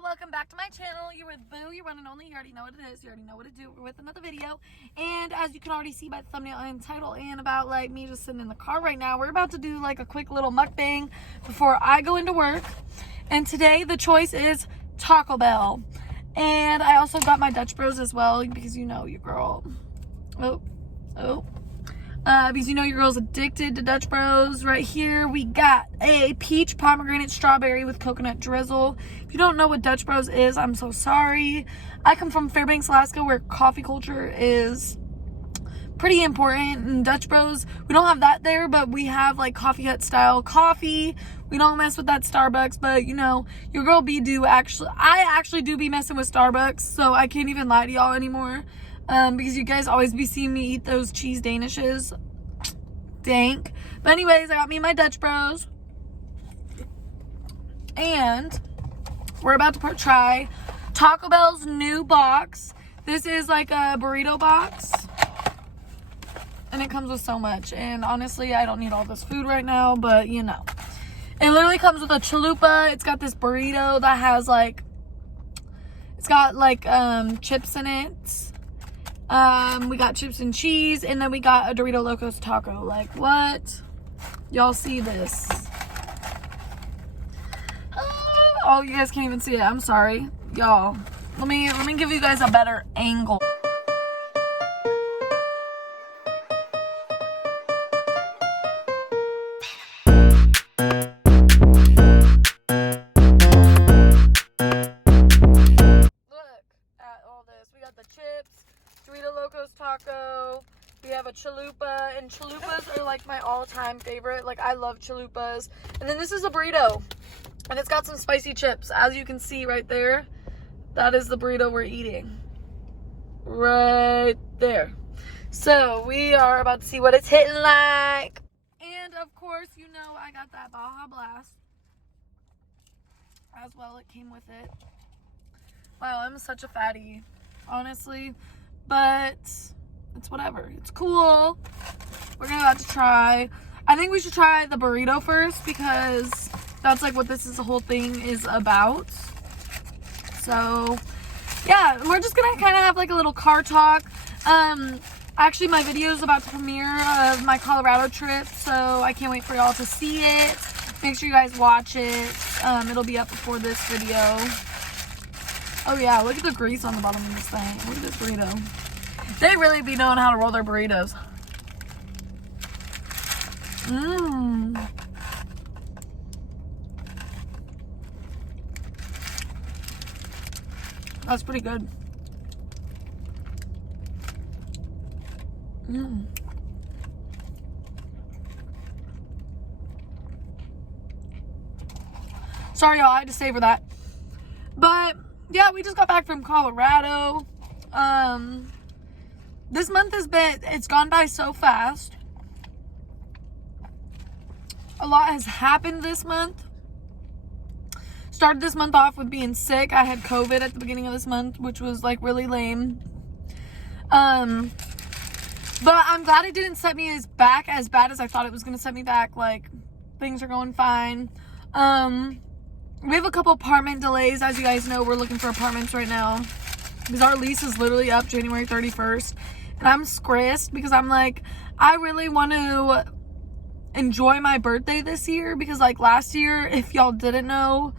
y'all, welcome back to my channel. You're with Boo, your one and only. You already know what it is. You already know what to do. We're with another video. And as you can already see by the thumbnail and title and about like me just sitting in the car right now, we're about to do like a quick little mukbang before I go into work. And today the choice is Taco Bell. And I also got my Dutch Bros as well because you know your girl. Because you know your girl's addicted to Dutch Bros. Right here we got a peach pomegranate strawberry with coconut drizzle. If you don't know what Dutch Bros is, I'm so sorry. I come from Fairbanks, Alaska, where coffee culture is pretty important. And Dutch Bros, we don't have that there, but we have like coffee hut style coffee. We don't mess with that Starbucks, but you know, your girl B do actually, I actually do be messing with Starbucks, so I can't even lie to y'all anymore. Because you guys always be seeing me eat those cheese danishes. Dank. But anyways, I got me my Dutch Bros. And we're about to try Taco Bell's new box. This is like a burrito box. And it comes with so much. And honestly, I don't need all this food right now, but you know. It literally comes with a chalupa. It's got this burrito that has like, it's got like chips in it. We got chips and cheese, and then we got a Dorito Locos taco. Like, what? Y'all see this? Oh, you guys can't even see it. I'm sorry. Y'all, let me give you guys a better angle. Look at all this. We got the chips, Dorito Locos taco, we have a chalupa, and chalupas are like my all-time favorite. Like, I love chalupas. And then this is a burrito, and it's got some spicy chips. As you can see right there, that is the burrito we're eating. Right there. So, we are about to see what it's hitting like. And, of course, you know I got that Baja Blast. As well, it came with it. Wow, I'm such a fatty, honestly. But it's whatever. It's cool. We're gonna have to try. I think we should try the burrito first because that's like what the whole thing is about. So yeah, we're just gonna kind of have like a little car talk. Actually, my video is about to premiere of my Colorado trip, so I can't wait for y'all to see it. Make sure you guys watch it. It'll be up before this video. Oh yeah, look at the grease on the bottom of this thing. Look at this burrito. They really be knowing how to roll their burritos. Mmm. That's pretty good. Mmm. Sorry y'all, I had to savor that. But yeah, we just got back from Colorado. This month it's gone by so fast. A lot has happened this month. Started this month off with being sick. I had COVID at the beginning of this month, which was like really lame. But I'm glad it didn't set me back as bad as I thought it was going to set me back. Like, things are going fine. We have a couple apartment delays. As you guys know, we're looking for apartments right now because our lease is literally up January 31st. And I'm stressed because I'm like, I really want to enjoy my birthday this year because like last year, if y'all didn't know,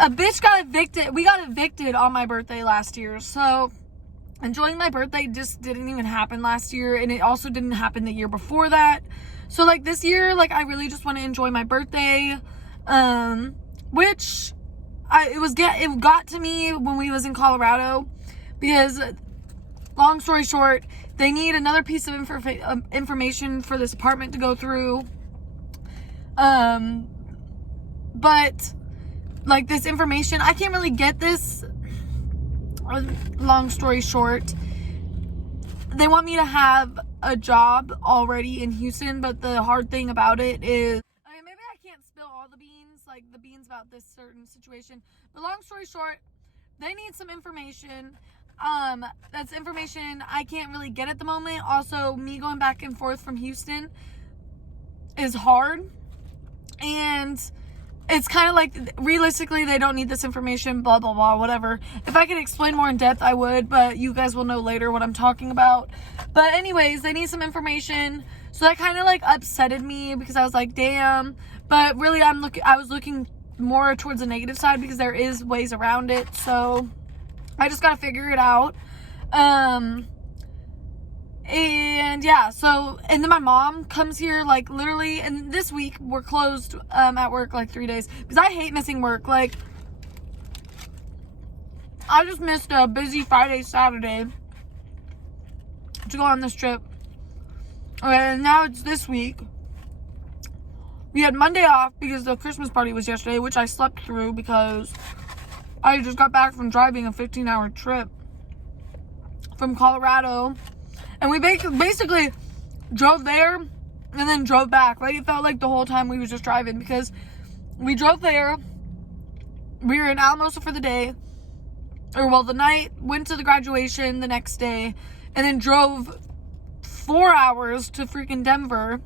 a bitch got evicted. We got evicted on my birthday last year. So enjoying my birthday just didn't even happen last year. And it also didn't happen the year before that. So like this year, like I really just want to enjoy my birthday. Which it got to me when we was in Colorado because long story short, they need another piece of information for this apartment to go through. But like this information, I can't really get this. Long story short, they want me to have a job already in Houston, but the hard thing about it is, maybe I can't spill all the beans, like the beans about this certain situation. But long story short, they need some information. That's information I can't really get at the moment. Also, me going back and forth from Houston is hard. And it's kind of like, realistically, they don't need this information, blah, blah, blah, whatever. If I could explain more in depth, I would, but you guys will know later what I'm talking about. But anyways, they need some information. So that kind of like upsetted me because I was like, damn. But really, I was looking more towards the negative side because there is ways around it. So I just got to figure it out. And yeah, so, and then my mom comes here, like, literally, and this week, we're closed, at work, like, 3 days, because I hate missing work. Like, I just missed a busy Friday, Saturday, to go on this trip, and now it's this week. We had Monday off, because the Christmas party was yesterday, which I slept through, because I just got back from driving a 15-hour trip from Colorado. And we basically drove there and then drove back. Like, it felt like the whole time we was just driving because we drove there. We were in Alamosa for the day. Or, well, the night. Went to the graduation the next day. And then drove 4 hours to freaking Denver.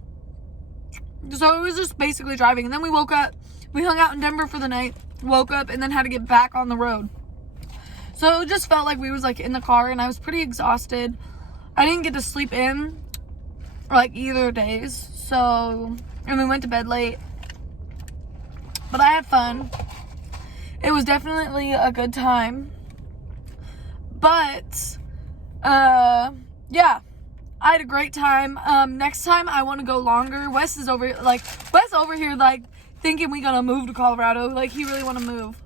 So, it was just basically driving. And then we woke up. We hung out in Denver for the night. Woke up and then had to get back on the road. So, it just felt like we was, like, in the car. And I was pretty exhausted. I didn't get to sleep in, like, either days, so, and we went to bed late, but I had fun. It was definitely a good time, but, yeah, I had a great time. Next time, I want to go longer. Wes over here, like, thinking we gonna move to Colorado, like, he really want to move,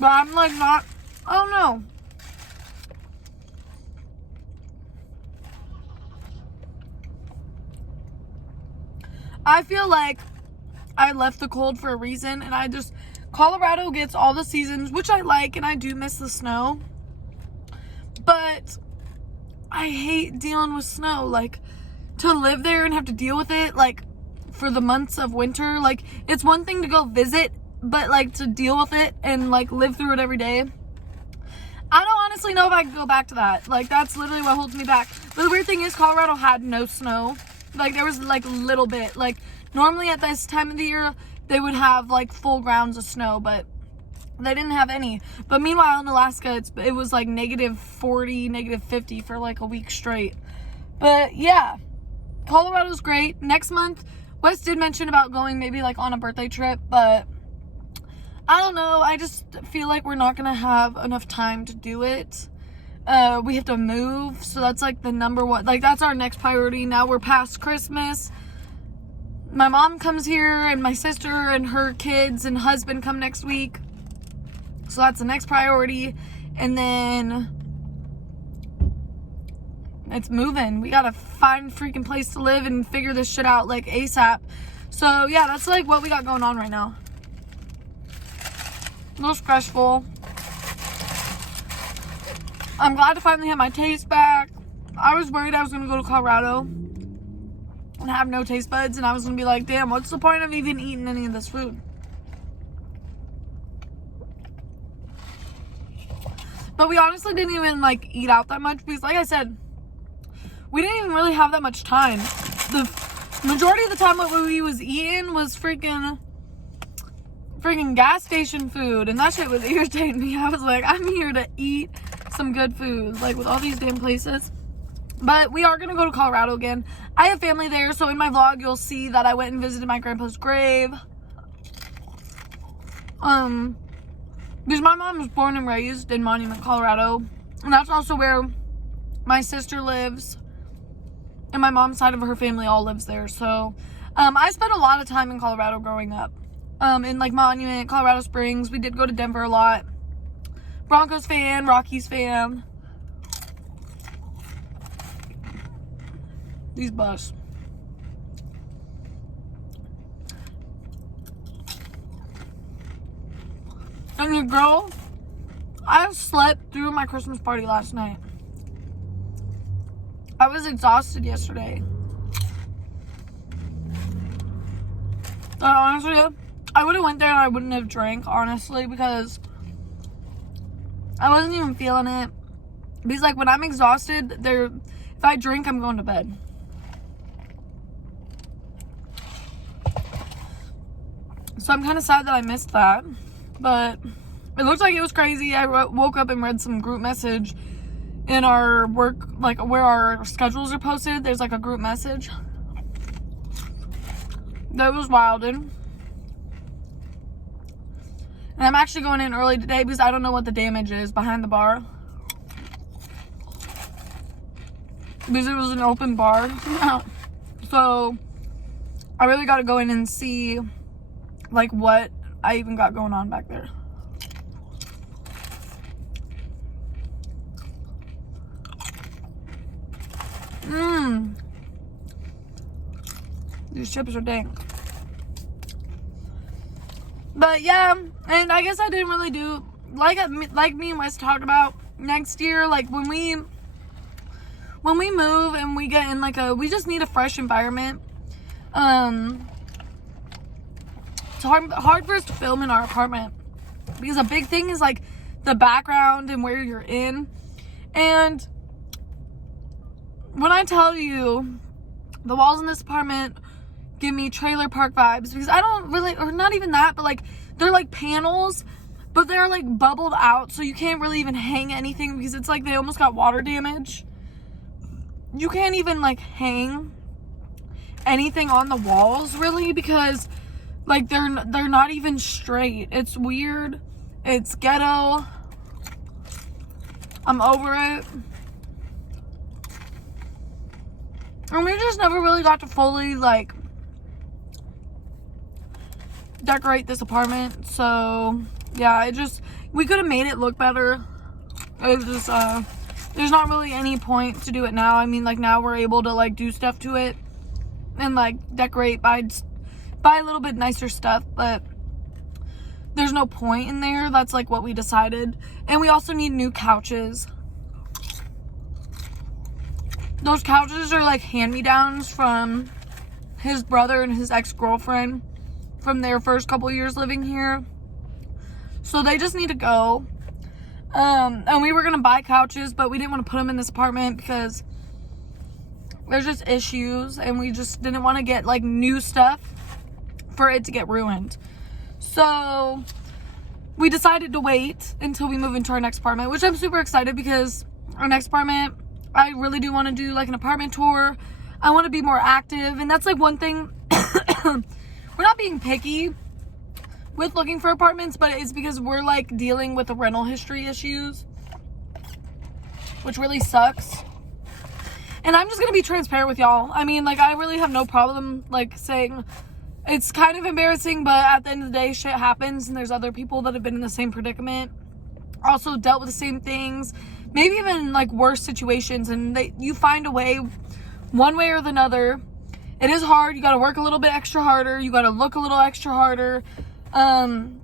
but I'm, like, not, I don't know. I feel like I left the cold for a reason, and Colorado gets all the seasons, which I like, and I do miss the snow, but I hate dealing with snow. Like, to live there and have to deal with it, like, for the months of winter, like, it's one thing to go visit, but, like, to deal with it and, like, live through it every day, I don't honestly know if I could go back to that. Like, that's literally what holds me back. But the weird thing is, Colorado had no snow. Like, there was, like, a little bit. Like, normally at this time of the year, they would have, like, full grounds of snow, but they didn't have any. But meanwhile, in Alaska, it was, like, -40, -50 for, like, a week straight. But, yeah, Colorado's great. Next month, Wes did mention about going maybe, like, on a birthday trip, but I don't know. I just feel like we're not going to have enough time to do it. We have to move, so that's like the number one, like that's our next priority. Now we're past Christmas. My mom comes here, and my sister and her kids and husband come next week, so that's the next priority. And then it's moving. We gotta find a freaking place to live and figure this shit out like ASAP. So yeah, that's like what we got going on right now. A little stressful. I'm glad to finally have my taste back. I was worried I was going to go to Colorado and have no taste buds, and I was going to be like, damn, what's the point of even eating any of this food? But we honestly didn't even, like, eat out that much because, like I said, we didn't even really have that much time. The majority of the time what we was eating was freaking gas station food, and that shit was irritating me. I was like, I'm here to eat some good food, like, with all these damn places. But we are gonna go to Colorado again. I have family there, so in my vlog you'll see that I went and visited my grandpa's grave. Because my mom was born and raised in Monument, Colorado, and that's also where my sister lives, and my mom's side of her family all lives there. So I spent a lot of time in Colorado growing up, in like Monument, Colorado Springs. We did go to Denver a lot. Broncos fan, Rockies fan. These bus. And your girl, I slept through my Christmas party last night. I was exhausted yesterday. Honestly, I would have went there and I wouldn't have drank, honestly, because I wasn't even feeling it. Because, like, when I'm exhausted, if I drink, I'm going to bed. So I'm kind of sad that I missed that. But it looked like it was crazy. I woke up and read some group message in our work, like where our schedules are posted. There's like a group message. That was wilding. And I'm actually going in early today because I don't know what the damage is behind the bar. Because it was an open bar. So I really got to go in and see like what I even got going on back there. These chips are dank. But yeah, and I guess I didn't really do like me and Wes talked about next year, like when we move and we get in like we just need a fresh environment. It's hard for us to film in our apartment because a big thing is like the background and where you're in. And when I tell you the walls in this apartment give me trailer park vibes, because I don't really, or not even that, but like they're like panels, but they're like bubbled out, so you can't really even hang anything because it's like they almost got water damage. You can't even like hang anything on the walls really because like they're not even straight. It's weird. It's ghetto. I'm over it. And we just never really got to fully like decorate this apartment. So yeah, we could have made it look better. It was just there's not really any point to do it now. I mean, like now we're able to like do stuff to it and like decorate, buy a little bit nicer stuff, but there's no point in there. That's like what we decided. And we also need new couches. Those couches are like hand-me-downs from his brother and his ex-girlfriend from their first couple years living here. So they just need to go. And we were going to buy couches, but we didn't want to put them in this apartment because there's just issues. And we just didn't want to get like new stuff for it to get ruined. So we decided to wait until we move into our next apartment, which I'm super excited because our next apartment, I really do want to do like an apartment tour. I want to be more active, and that's like one thing. We're not being picky with looking for apartments, but it's because we're like dealing with the rental history issues, which really sucks. And I'm just gonna be transparent with y'all. I mean, like I really have no problem like saying it's kind of embarrassing, but at the end of the day, shit happens, and there's other people that have been in the same predicament, also dealt with the same things, maybe even like worse situations, and you find a way, one way or the other. It is hard. You got to work a little bit extra harder. You got to look a little extra harder. You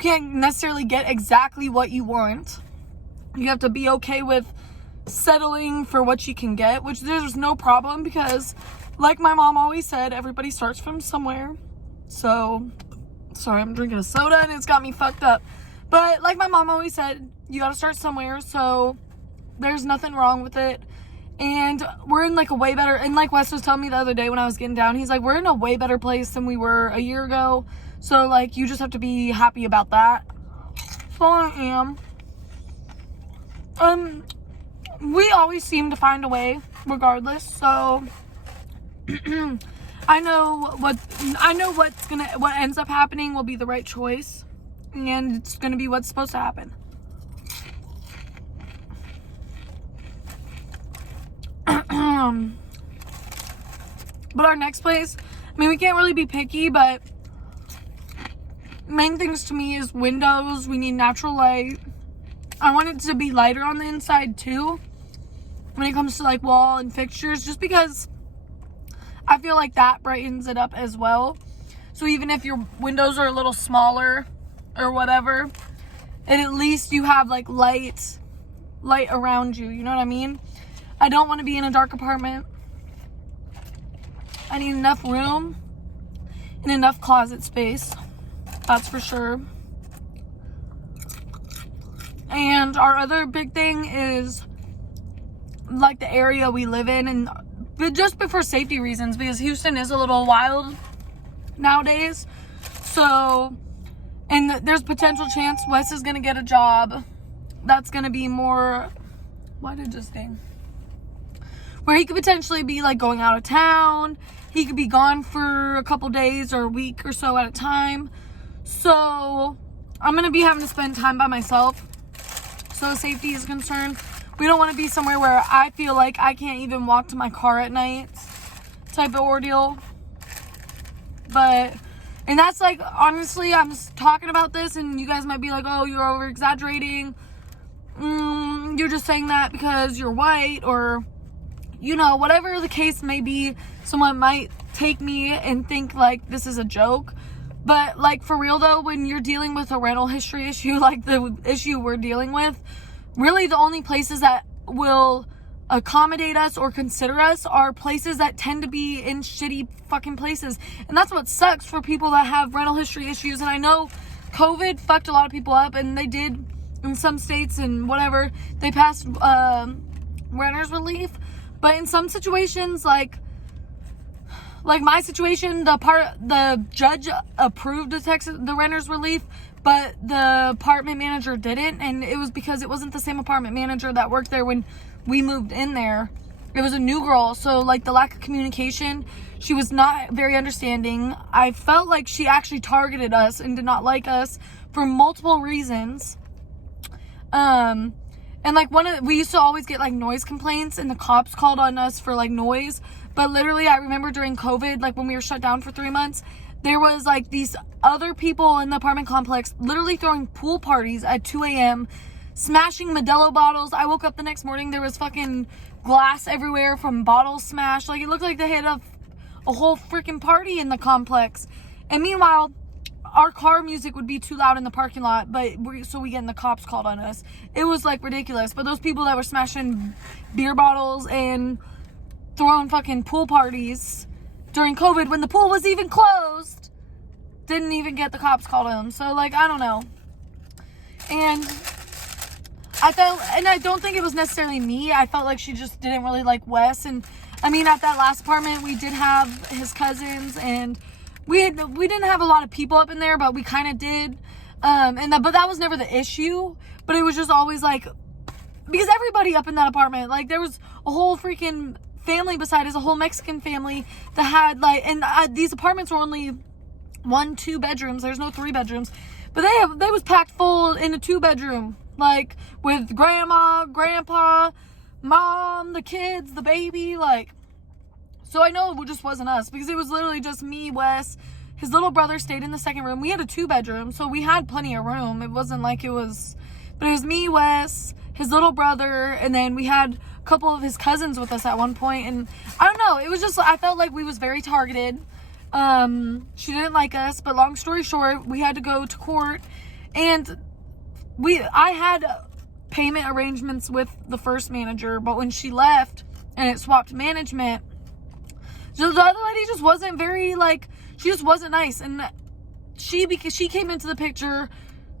can't necessarily get exactly what you want. You have to be okay with settling for what you can get, which there's no problem because like my mom always said, everybody starts from somewhere. So, sorry, I'm drinking a soda and it's got me fucked up. But like my mom always said, you got to start somewhere. So there's nothing wrong with it. And we're in like a way better, and like Wes was telling me the other day when I was getting down, he's like, we're in a way better place than we were a year ago. So like, you just have to be happy about that. So I am. We always seem to find a way regardless. So I know what ends up happening will be the right choice, and it's going to be what's supposed to happen. But our next place, I mean, we can't really be picky, but main things to me is windows. We need natural light. I want it to be lighter on the inside too when it comes to like wall and fixtures, just because I feel like that brightens it up as well. So even if your windows are a little smaller or whatever, and at least you have like light around you, you know what I mean? I don't want to be in a dark apartment. I need enough room and enough closet space. That's for sure. And our other big thing is like the area we live in, and just for safety reasons, because Houston is a little wild nowadays. So, and there's potential chance Wes is going to get a job that's going to be more, why did this thing? Where he could potentially be like going out of town. He could be gone for a couple days or a week or so at a time. So I'm going to be having to spend time by myself. So safety is concerned. We don't want to be somewhere where I feel like I can't even walk to my car at night type of ordeal. But, and that's like, honestly, I'm just talking about this and you guys might be like, oh, you're over exaggerating. You're just saying that because you're white, or, you know, whatever the case may be. Someone might take me and think like this is a joke. But like, for real though, when you're dealing with a rental history issue like the issue we're dealing with, really the only places that will accommodate us or consider us are places that tend to be in shitty fucking places. And that's what sucks for people that have rental history issues. And I know COVID fucked a lot of people up, and they did in some states and whatever, they passed renters relief. But in some situations, like my situation, the judge approved the renters relief, but the apartment manager didn't, and it was because it wasn't the same apartment manager that worked there when we moved in there. It was a new girl, so like the lack of communication, she was not very understanding. I felt like she actually targeted us and did not like us for multiple reasons. And like we used to always get like noise complaints, and the cops called on us for like noise. But literally, I remember during COVID, like when we were shut down for 3 months, there was like these other people in the apartment complex literally throwing pool parties at 2 a.m., smashing Modelo bottles. I woke up the next morning, there was fucking glass everywhere from bottles smashed. Like, it looked like they had a whole freaking party in the complex. And meanwhile, our car music would be too loud in the parking lot, so we get the cops called on us. It was like ridiculous. But those people that were smashing beer bottles and throwing fucking pool parties during COVID when the pool was even closed didn't even get the cops called on them. So like, I don't know. And I don't think it was necessarily me. I felt like she just didn't really like Wes. And I mean, at that last apartment, we did have his cousins, and we didn't have a lot of people up in there, but we kind of did. But that was never the issue. But it was just always like, because everybody up in that apartment, like there was a whole freaking family beside us, a whole Mexican family that had like, and these apartments were only 1-2 bedrooms. There's no 3 bedrooms, but they was packed full in a 2-bedroom, like with grandma, grandpa, mom, the kids, the baby, like. So I know it just wasn't us, because it was literally just me, Wes. His little brother stayed in the second room. We had a 2-bedroom, so we had plenty of room. It wasn't like it was, but it was me, Wes, his little brother, and then we had a couple of his cousins with us at one point. And I don't know, it was just, I felt like we was very targeted. She didn't like us, but long story short, we had to go to court, and I had payment arrangements with the first manager, but when she left and it swapped management, so the other lady just wasn't very, like, she just wasn't nice. And because she came into the picture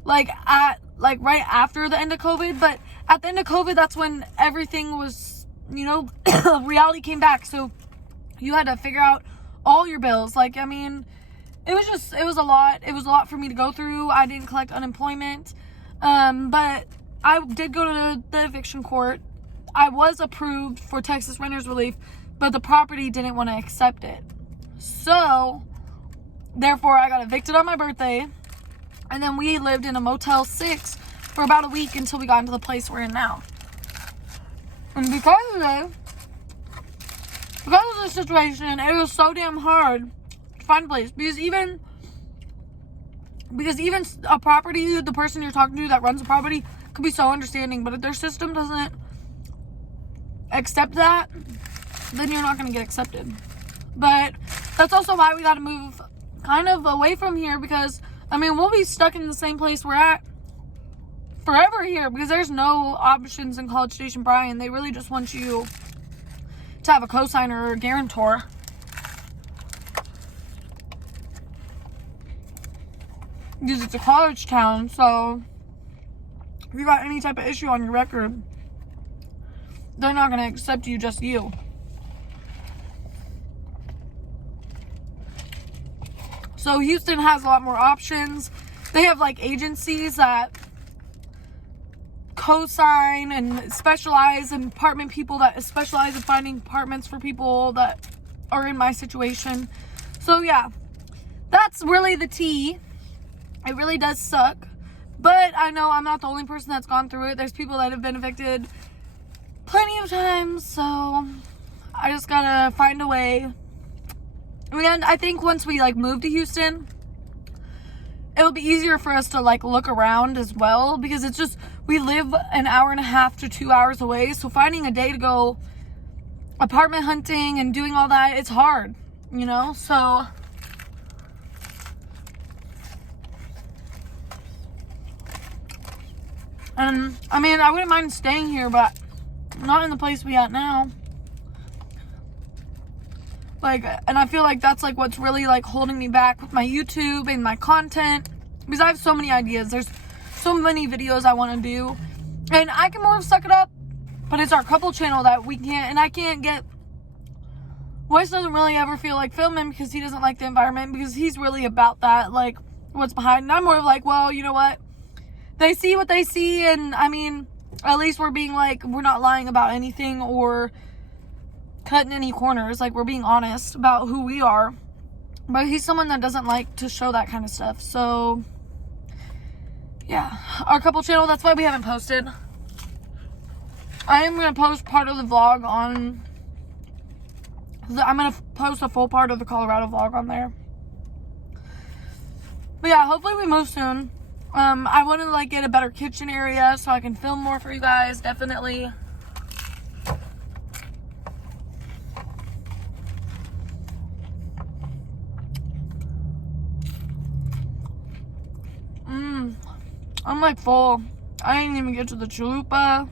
right after the end of COVID, but at the end of COVID, that's when everything was, you know, reality came back. So you had to figure out all your bills. Like, I mean, it was a lot. It was a lot for me to go through. I didn't collect unemployment. But I did go to the eviction court. I was approved for Texas renters relief, but the property didn't want to accept it. So, therefore, I got evicted on my birthday. And then we lived in a Motel 6 for about a week until we got into the place we're in now. And because of the situation, it was so damn hard to find a place. Because even a property, the person you're talking to that runs a property could be so understanding. But if their system doesn't accept that, then you're not going to get accepted. But that's also why we got to move kind of away from here, because I mean, we'll be stuck in the same place we're at forever here, because there's no options in College Station Bryan. They really just want you to have a cosigner or a guarantor. Because it's a college town, so if you got any type of issue on your record, they're not going to accept you, just you. So Houston has a lot more options. They have like agencies that co-sign and specialize in apartment people that specialize in finding apartments for people that are in my situation. So yeah, that's really the tea. It really does suck, but I know I'm not the only person that's gone through it. There's people that have been evicted plenty of times, so I just gotta find a way. And I think once we like move to Houston, it'll be easier for us to like look around as well, because it's just, we live an hour and a half to 2 hours away, so finding a day to go apartment hunting and doing all that, it's hard, you know. So I mean, I wouldn't mind staying here, but not in the place we at now. Like, and I feel like that's like what's really like holding me back with my YouTube and my content, because I have so many ideas. There's so many videos I want to do, and I can more suck it up, but it's our couple channel that we can't, and I can't get. Wes doesn't really ever feel like filming because he doesn't like the environment, because he's really about that, like what's behind. And I'm more of like, well, you know what? They see what they see, and I mean, at least we're being like, we're not lying about anything or cutting any corners. Like, we're being honest about who we are. But he's someone that doesn't like to show that kind of stuff. So yeah, our couple channel, that's why we haven't posted. I am going to post part of the vlog on, I'm going to post a full part of the Colorado vlog on there. But yeah, hopefully we move soon. I want to like get a better kitchen area so I can film more for you guys, definitely. I'm like full. I didn't even get to the chalupa.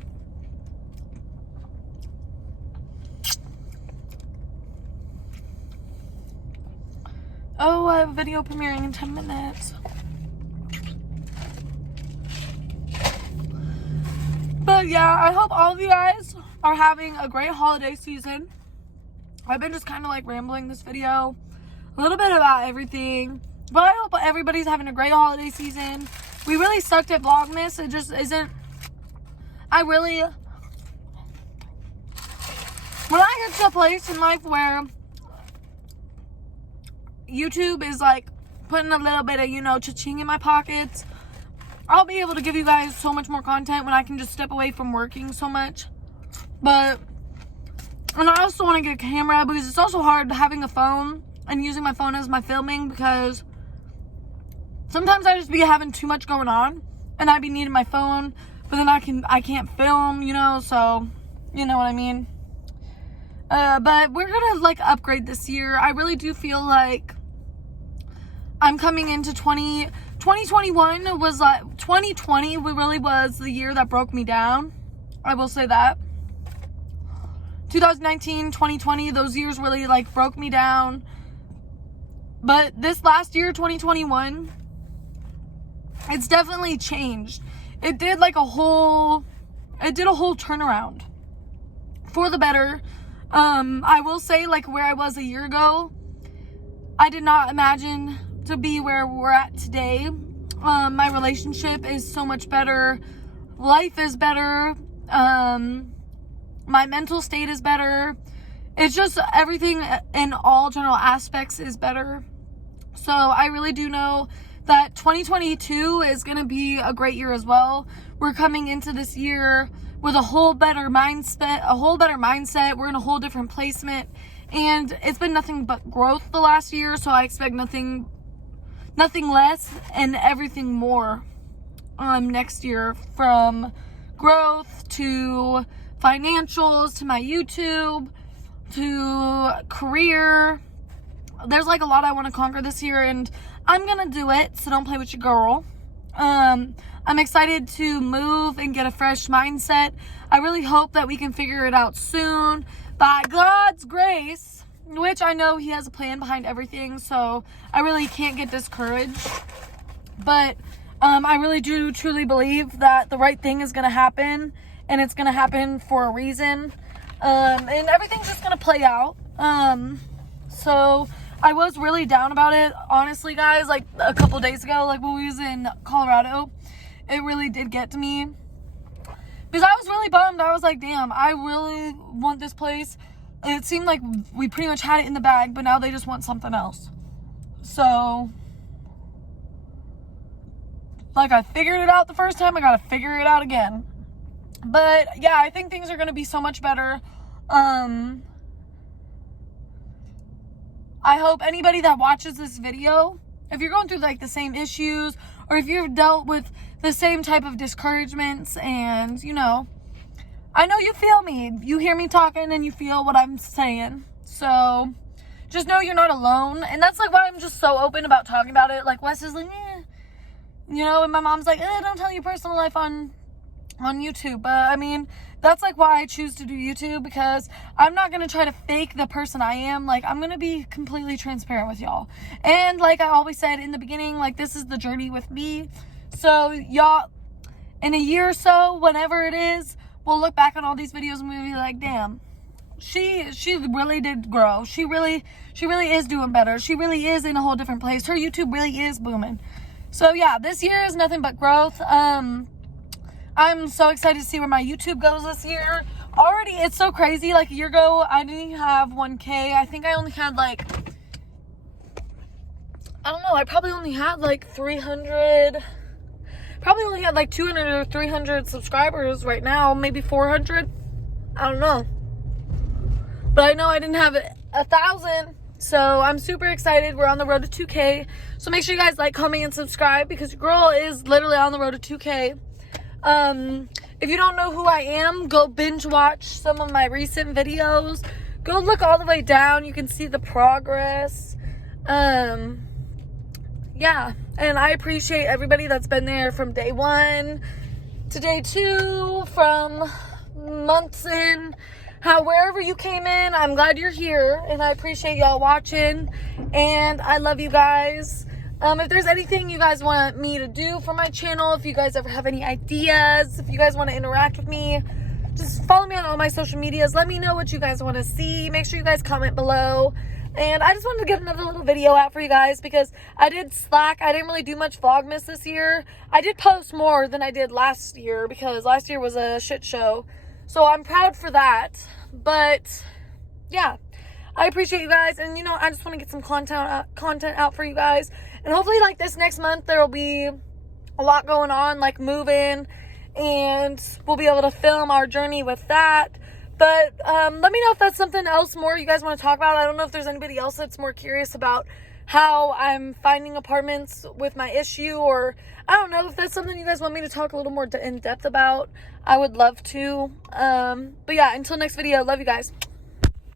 Oh, I have a video premiering in 10 minutes. But yeah, I hope all of you guys are having a great holiday season. I've been just kind of like rambling this video a little bit about everything, but I hope everybody's having a great holiday season. We really sucked at Vlogmas. It just isn't. When I get to a place in life where YouTube is like putting a little bit of, you know, cha-ching in my pockets, I'll be able to give you guys so much more content when I can just step away from working so much. And I also want to get a camera, because it's also hard having a phone and using my phone as my filming, because sometimes I just be having too much going on and I be needing my phone, but then I can't film, you know, so you know what I mean. But we're gonna like upgrade this year. I really do feel like I'm coming into 2021 was like 2020 really was the year that broke me down. I will say that. 2019, 2020, those years really like broke me down. But this last year, 2021, it's definitely changed. It did like a whole turnaround for the better. I will say, like, where I was a year ago, I did not imagine to be where we're at today. My relationship is so much better. Life is better. My mental state is better. It's just everything in all general aspects is better. So I really do know that 2022 is going to be a great year as well. We're coming into this year with a whole better mindset. We're in a whole different placement, and it's been nothing but growth the last year. So I expect nothing less and everything more next year, from growth to financials to my YouTube to career. There's like a lot I want to conquer this year, and I'm gonna do it, so don't play with your girl. I'm excited to move and get a fresh mindset. I really hope that we can figure it out soon, by God's grace, which I know He has a plan behind everything, so I really can't get discouraged. But I really do truly believe that the right thing is gonna happen, and it's gonna happen for a reason, and everything's just gonna play out. So I was really down about it, honestly, guys. Like, a couple days ago, like, when we was in Colorado, it really did get to me. Because I was really bummed. I was like, damn, I really want this place. It seemed like we pretty much had it in the bag, but now they just want something else. So, like, I figured it out the first time. I gotta figure it out again. But, yeah, I think things are gonna be so much better. I hope anybody that watches this video, if you're going through like the same issues, or if you've dealt with the same type of discouragements, and you know, I know you feel me, you hear me talking and you feel what I'm saying, so just know you're not alone. And that's like why I'm just so open about talking about it. Like, Wes is like, you know, and my mom's like, don't tell your personal life on YouTube. But I mean, that's like why I choose to do YouTube, because I'm not going to try to fake the person I am. Like, I'm going to be completely transparent with y'all. And like I always said in the beginning, like, this is the journey with me. So y'all, in a year or so, whenever it is, we'll look back on all these videos and we'll be like, damn, she really did grow. She really is doing better. She really is in a whole different place. Her YouTube really is booming. So yeah, this year is nothing but growth. I'm so excited to see where my YouTube goes this year. Already, it's so crazy. Like, a year ago, I didn't have 1K. I think I only had like, I don't know, I probably only had like 300, probably only had like 200 or 300 subscribers right now, maybe 400. I don't know. But I know I didn't have 1,000. So I'm super excited. We're on the road to 2K. So make sure you guys like, comment, and subscribe, because your girl is literally on the road to 2K. If you don't know who I am, go binge watch some of my recent videos. Go look all the way down. You can see the progress. Yeah. And I appreciate everybody that's been there from day 1 to day 2, from months in. Wherever you came in, I'm glad you're here, and I appreciate y'all watching, and I love you guys. If there's anything you guys want me to do for my channel, if you guys ever have any ideas, if you guys want to interact with me, just follow me on all my social medias. Let me know what you guys want to see. Make sure you guys comment below. And I just wanted to get another little video out for you guys, because I did slack. I didn't really do much Vlogmas this year. I did post more than I did last year, because last year was a shit show. So I'm proud for that. But yeah, I appreciate you guys, and you know, I just want to get some content out for you guys, and hopefully like this next month there will be a lot going on, like moving, and we'll be able to film our journey with that. But let me know if that's something else more you guys want to talk about. I don't know if there's anybody else that's more curious about how I'm finding apartments with my issue, or I don't know if that's something you guys want me to talk a little more in depth about. I would love to. But yeah, until next video, love you guys.